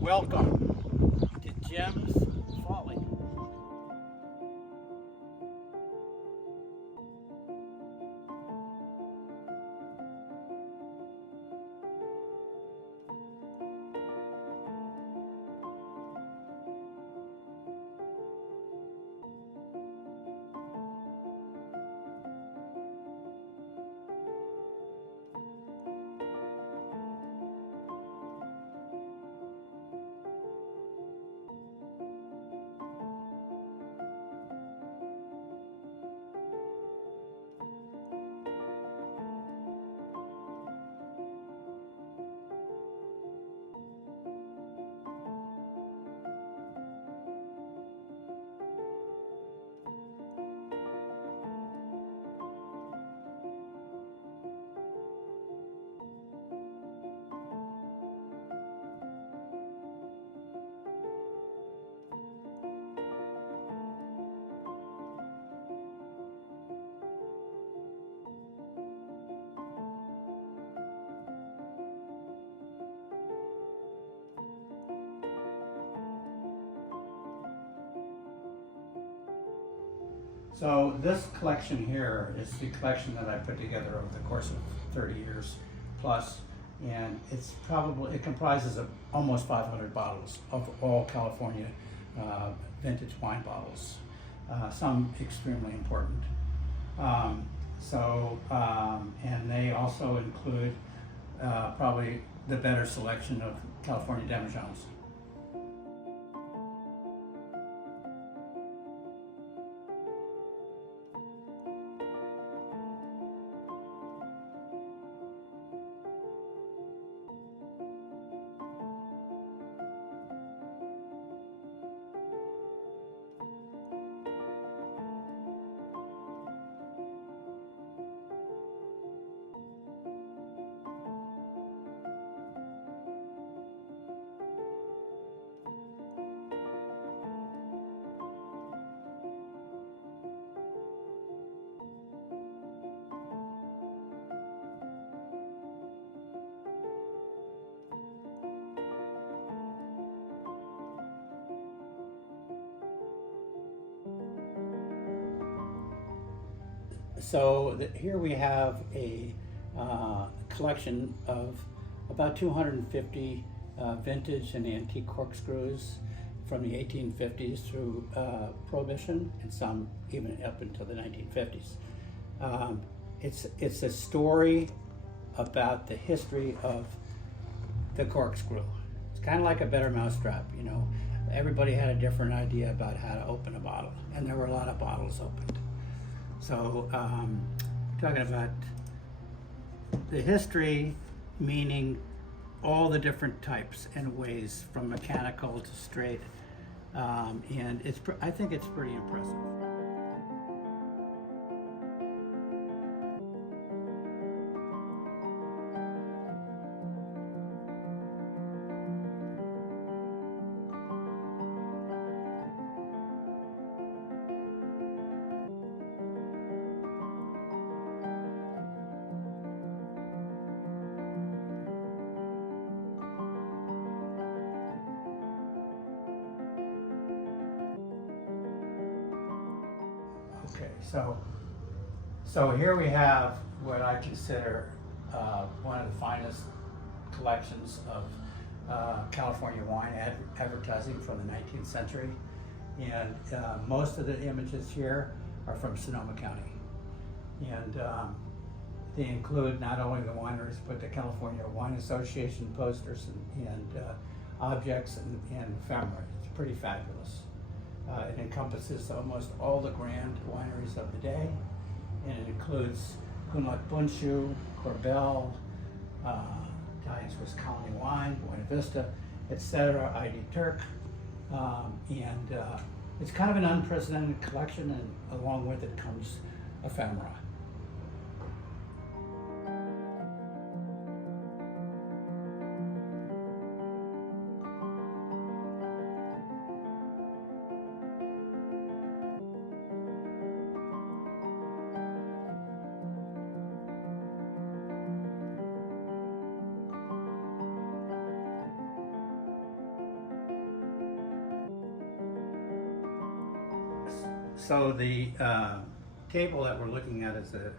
Welcome to Jim's Folly. So this collection here is the collection that I put together over the course of 30 years plus, and it comprises of almost 500 bottles of all California vintage wine bottles, some extremely important. And they also include probably the better selection of California Demijohns. So here we have a collection of about 250 vintage and antique corkscrews from the 1850s through Prohibition, and some even up until the 1950s. It's a story about the history of the corkscrew. It's kind of like a better mousetrap, you know. Everybody had a different idea about how to open a bottle, and there were a lot of bottles opened. So, talking about the history, meaning all the different types and ways from mechanical to straight, and I think it's pretty impressive. Okay, so here we have what I consider one of the finest collections of California wine advertising from the 19th century, and most of the images here are from Sonoma County, and they include not only the wineries but the California Wine Association posters and objects and ephemera. It's pretty fabulous. It encompasses almost all the grand wineries of the day, and it includes Hunluk Bunshu, Corbel, Italian Swiss Colony Wine, Buena Vista, etc., ID Turk, and it's kind of an unprecedented collection, and along with it comes ephemera. So the table that we're looking at is a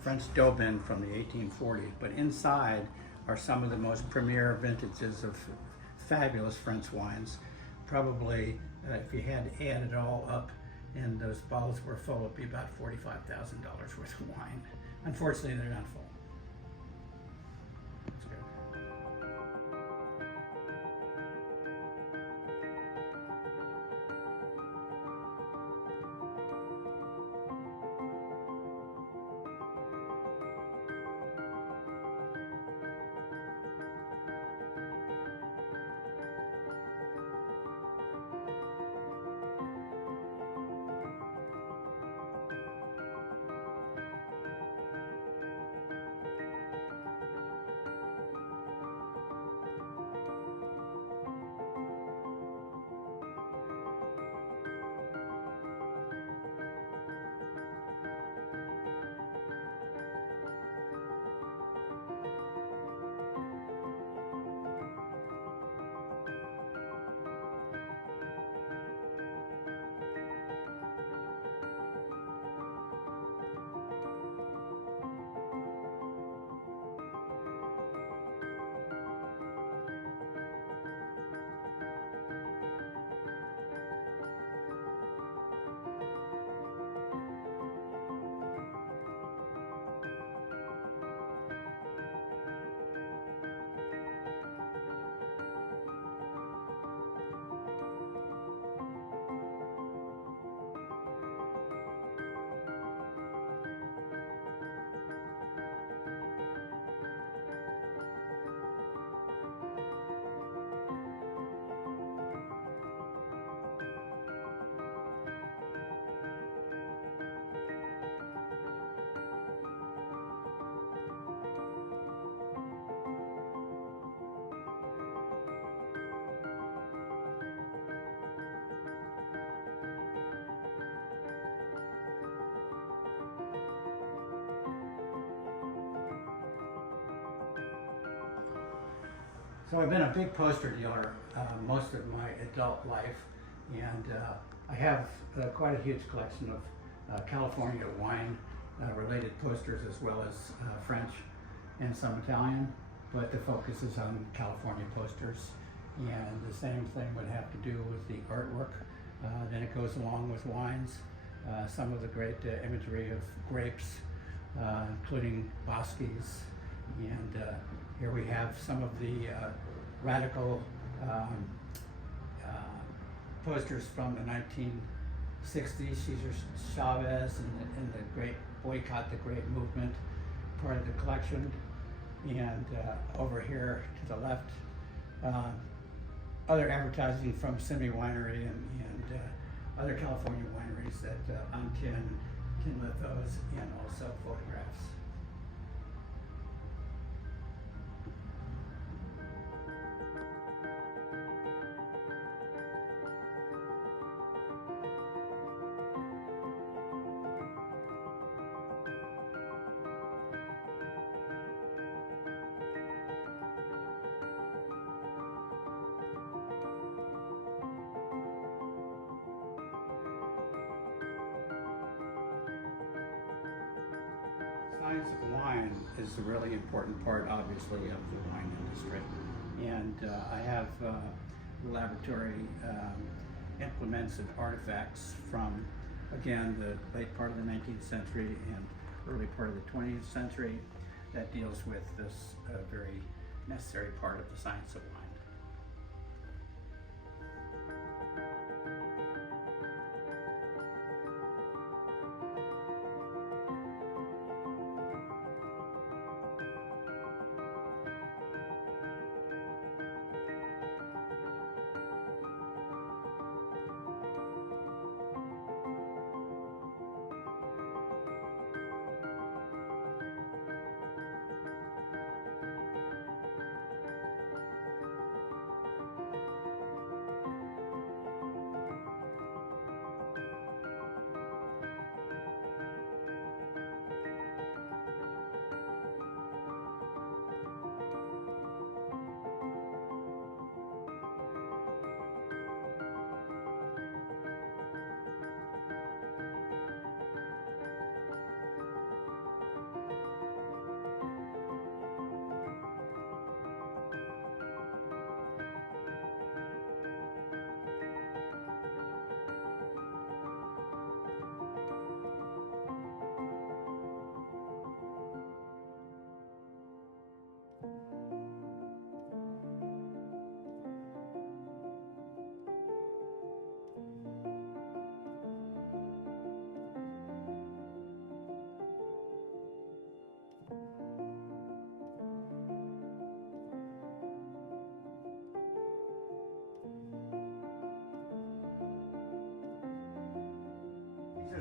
French Daubin from the 1840s, but inside are some of the most premier vintages of fabulous French wines. Probably, if you had to add it all up and those bottles were full, it'd be about $45,000 worth of wine. Unfortunately, they're not full. That's good. So I've been a big poster dealer most of my adult life, and I have quite a huge collection of California wine related posters, as well as French and some Italian, but the focus is on California posters. And the same thing would have to do with the artwork. Then it goes along with wines, some of the great imagery of grapes, including Bosques. And here we have some of the radical posters from the 1960s, Cesar Chavez and the great Boycott the Grape movement, part of the collection. And over here to the left, other advertising from Simi Winery and other California wineries that on tin lithos, and also photographs. Science of wine is a really important part, obviously, of the wine industry. And I have laboratory implements and artifacts from, again, the late part of the 19th century and early part of the 20th century that deals with this very necessary part of the science of wine.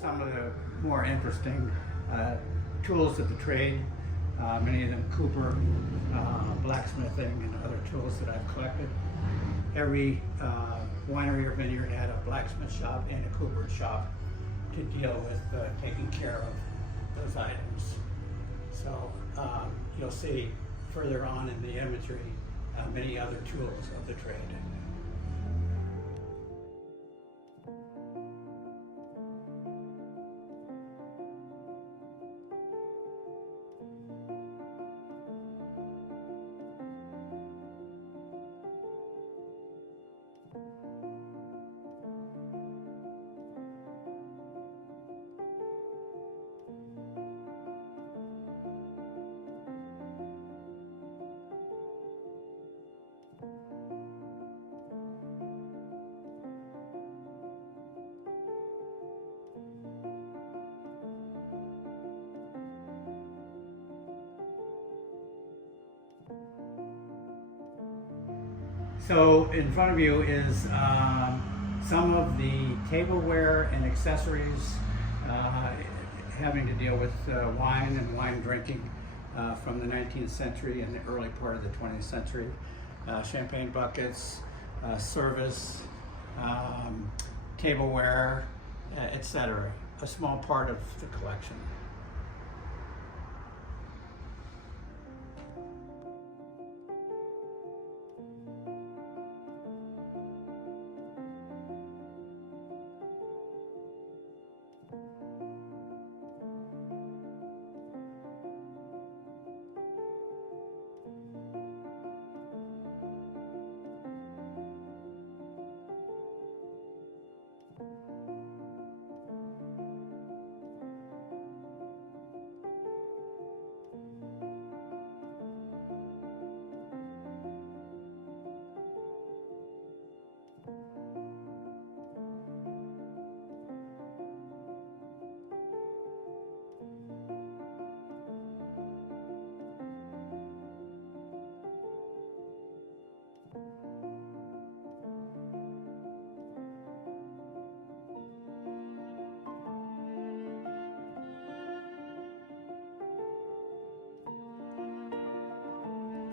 some of the more interesting tools of the trade. Many of them cooper, blacksmithing, and other tools that I've collected. Every winery or vineyard had a blacksmith shop and a cooper shop to deal with taking care of those items. So you'll see further on in the imagery many other tools of the trade. So in front of you is some of the tableware and accessories having to deal with wine and wine drinking from the 19th century and the early part of the 20th century. Champagne buckets, service, tableware, etc. A small part of the collection.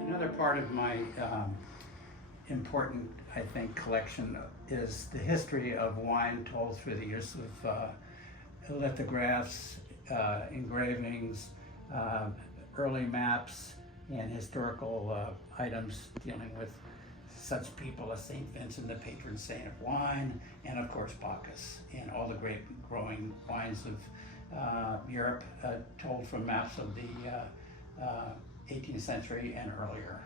Another part of my important, I think, collection is the history of wine told through the use of lithographs, engravings, early maps, and historical items dealing with such people as St. Vincent, the patron saint of wine, and of course Bacchus, and all the great growing wines of Europe told from maps of the 18th century and earlier.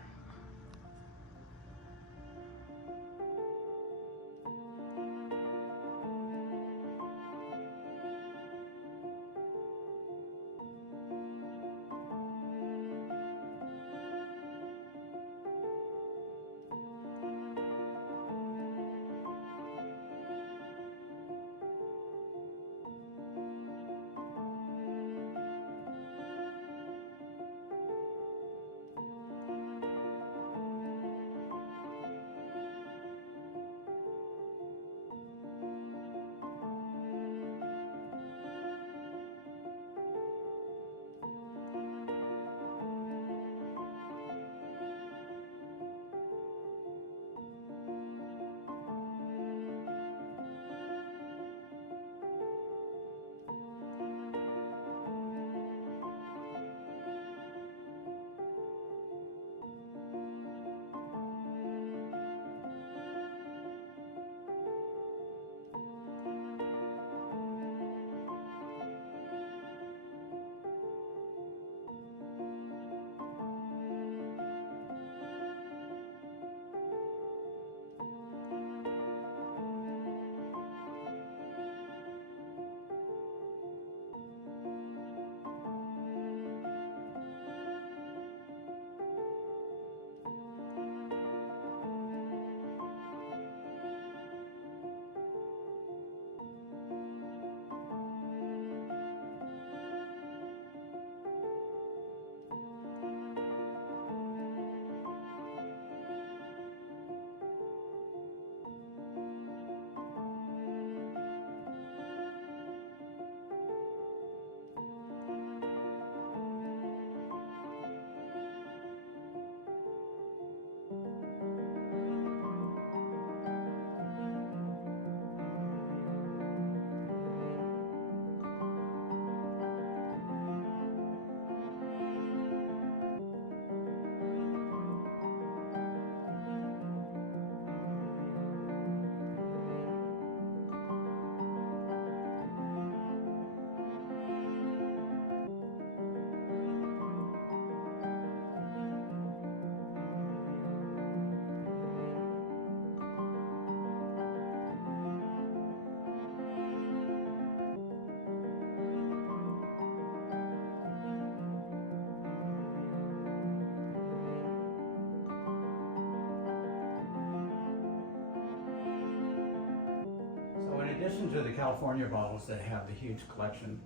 addition to the California bottles that have the huge collection,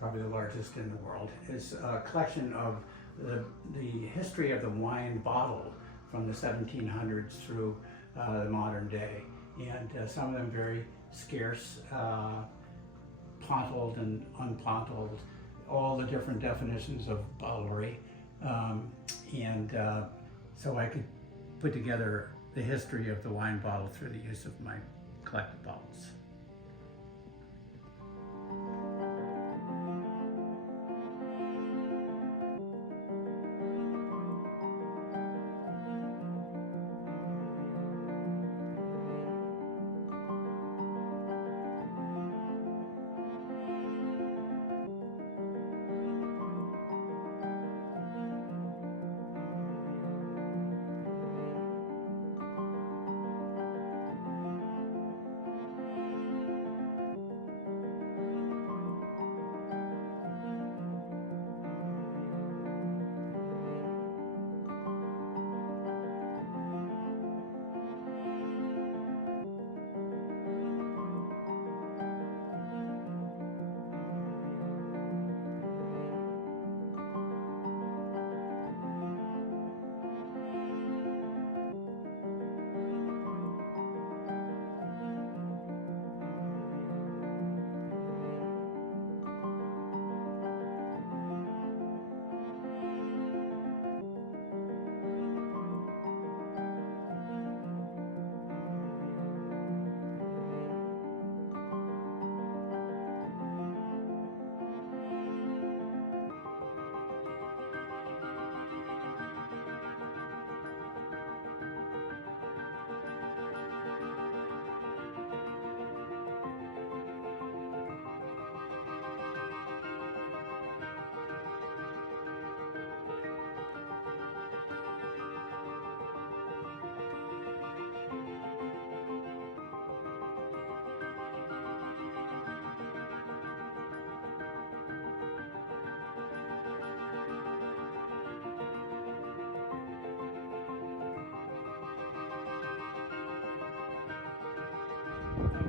probably the largest in the world, is a collection of the history of the wine bottle from the 1700s through the modern day. And some of them very scarce, pontled and unpontled, all the different definitions of bottlery. So I could put together the history of the wine bottle through the use of my collected bottles.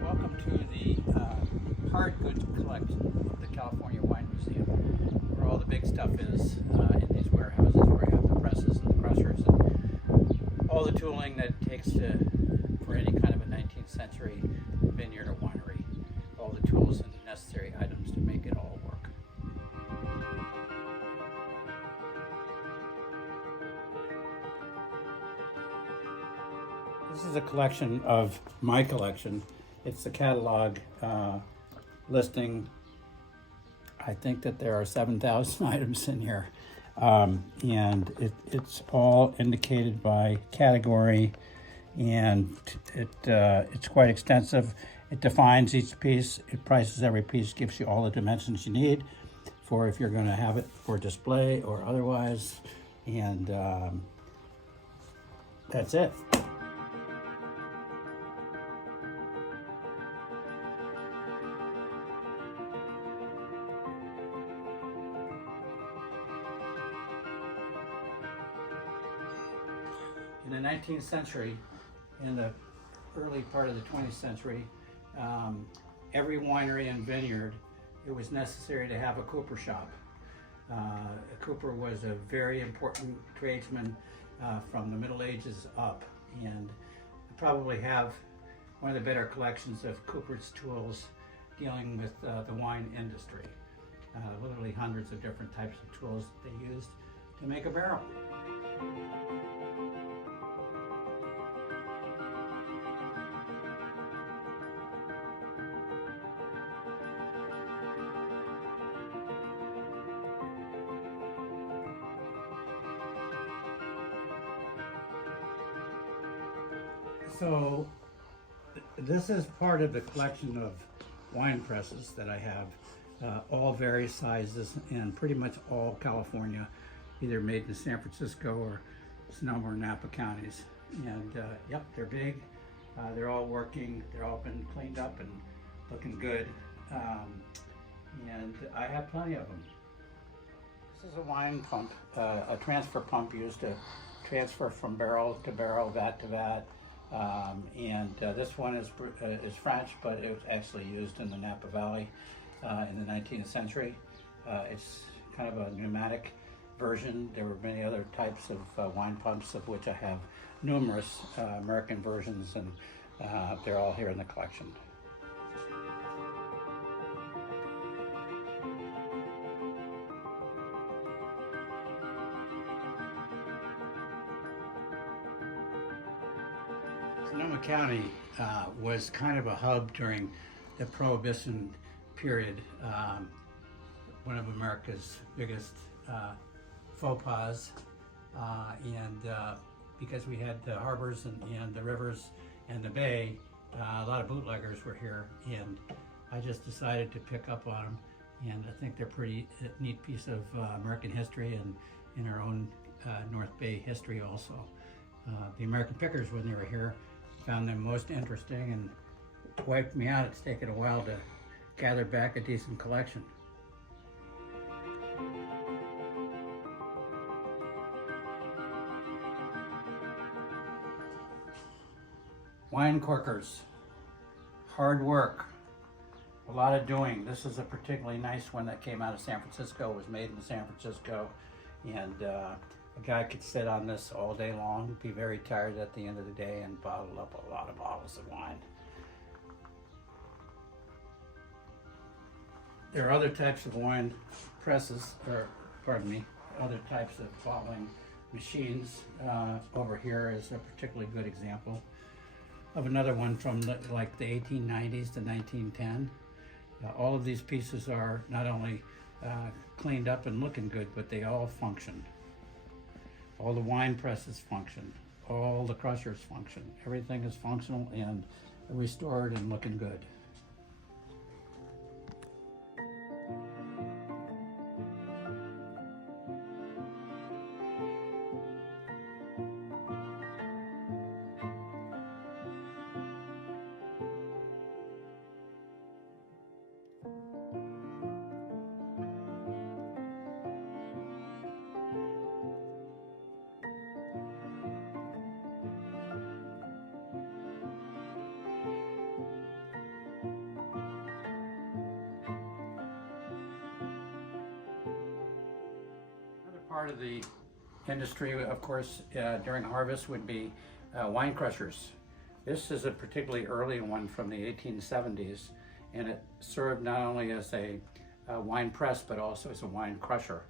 Welcome to the hard goods collection of the California Wine Museum, where all the big stuff is in these warehouses, where you have the presses and the crushers and all the tooling that it takes for any kind of a 19th century vineyard or winery, all the tools and the necessary items to make it all work. This is a collection of my collection. It's the catalog listing. I think that there are 7,000 items in here. And it's all indicated by category, and it's quite extensive. It defines each piece, it prices every piece, gives you all the dimensions you need for if you're going to have it for display or otherwise. And that's it. In the 19th century, in the early part of the 20th century, every winery and vineyard, it was necessary to have a cooper shop. A cooper was a very important tradesman from the Middle Ages up, and probably have one of the better collections of cooper's tools dealing with the wine industry. Literally hundreds of different types of tools they used to make a barrel. So this is part of the collection of wine presses that I have, all various sizes and pretty much all California, either made in San Francisco or Sonoma or Napa counties. And yep, they're big, they're all working, they're all been cleaned up and looking good. And I have plenty of them. This is a wine pump, a transfer pump used to transfer from barrel to barrel, vat to vat, This one is French, but it was actually used in the Napa Valley in the 19th century. It's kind of a pneumatic version. There were many other types of wine pumps, of which I have numerous American versions, and they're all here in the collection. Sonoma County was kind of a hub during the Prohibition period, one of America's biggest faux pas, because we had the harbors and the rivers and the bay, a lot of bootleggers were here, and I just decided to pick up on them, and I think they're pretty neat piece of American history and in our own North Bay history also. The American pickers, when they were here, found them most interesting and wiped me out. It's taken a while to gather back a decent collection. Wine corkers, hard work, a lot of doing. This is a particularly nice one that came out of San Francisco. It was made in San Francisco, and a guy could sit on this all day long, be very tired at the end of the day, and bottle up a lot of bottles of wine. There are other types of wine presses, or pardon me, other types of bottling machines. Over here is a particularly good example of another one from like the 1890s to 1910. All of these pieces are not only cleaned up and looking good, but they all function. All the wine presses function. All the crushers function. Everything is functional and restored and looking good. Part of the industry, of course, during harvest would be wine crushers. This is a particularly early one from the 1870s, and it served not only as a wine press, but also as a wine crusher.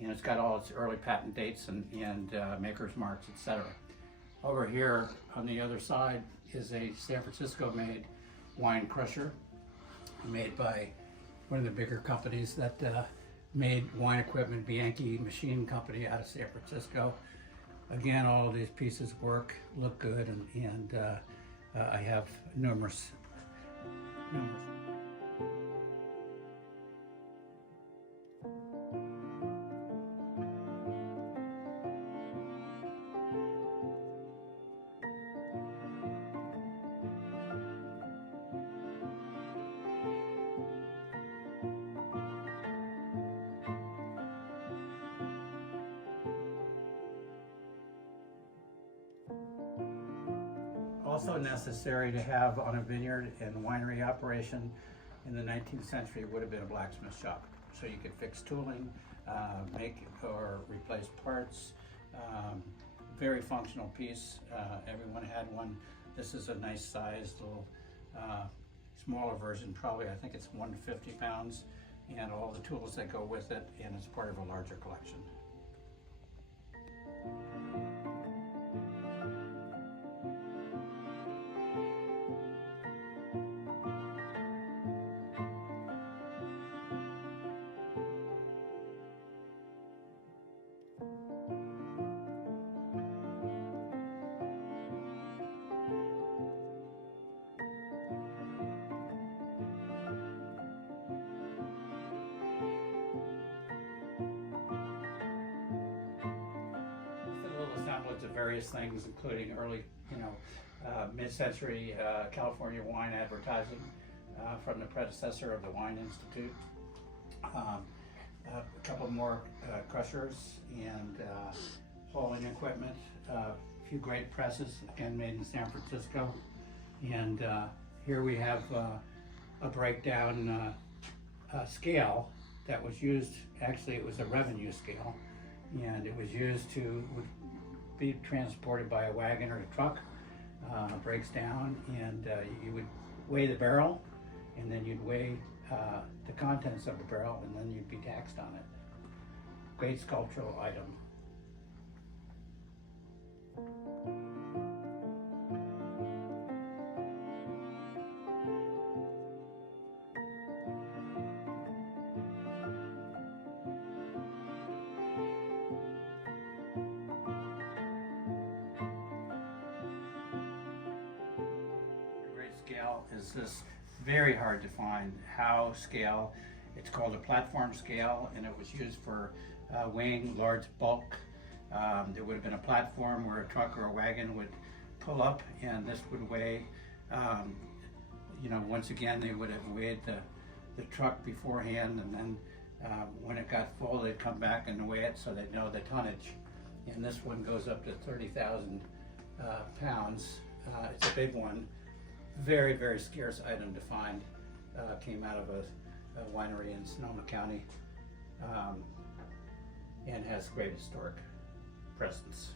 And it's got all its early patent dates and maker's marks, etc. Over here on the other side is a San Francisco-made wine crusher, made by one of the bigger companies that made wine equipment, Bianchi Machine Company out of San Francisco. Again, all of these pieces work, look good, and I have numerous. Also necessary to have on a vineyard and winery operation in the 19th century would have been a blacksmith shop. So you could fix tooling, make or replace parts. Very functional piece. Everyone had one. This is a nice sized little smaller version, probably I think it's 1 to 50 pounds, and all the tools that go with it, and it's part of a larger collection. Assemblage of various things, including early, mid-century California wine advertising from the predecessor of the Wine Institute. A couple more crushers and hauling equipment, a few great presses, again made in San Francisco. And here we have a breakdown scale that was used, actually it was a revenue scale, and it was used to be transported by a wagon or a truck. Breaks down, and you would weigh the barrel, and then you'd weigh the contents of the barrel, and then you'd be taxed on it. Great sculptural item. Scale is this very hard to find Howe scale. It's called a platform scale, and it was used for weighing large bulk. There would have been a platform where a truck or a wagon would pull up, and this would weigh, once again they would have weighed the truck beforehand, and then when it got full they'd come back and weigh it so they'd know the tonnage. And this one goes up to 30,000 pounds. It's a big one. Very, very scarce item to find. Came out of a winery in Sonoma County, and has great historic presence.